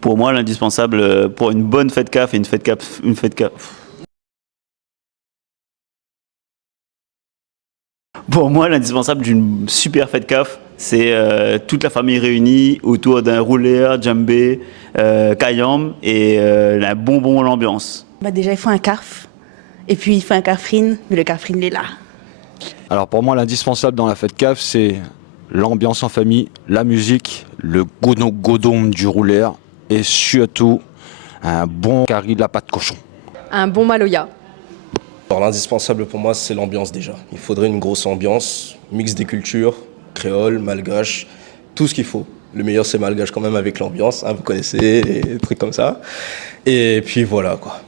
Pour moi, l'indispensable pour une bonne fête CAF et une fête CAF. Pour moi, l'indispensable d'une super fête CAF, c'est toute la famille réunie autour d'un rouleur, djembé, kayam et un bonbon l'ambiance. Bah déjà, il faut un carf. Et puis, il faut un carfrine, mais le carfrine, il est là. Alors pour moi, l'indispensable dans la fête CAF, c'est l'ambiance en famille, la musique, le godon du rouleur et surtout un bon curry de la pâte cochon. Un bon maloya. Alors l'indispensable pour moi, c'est l'ambiance déjà. Il faudrait une grosse ambiance, mix des cultures, créole, malgache, tout ce qu'il faut. Le meilleur, c'est malgache quand même avec l'ambiance, hein, vous connaissez, des trucs comme ça. Et puis voilà quoi.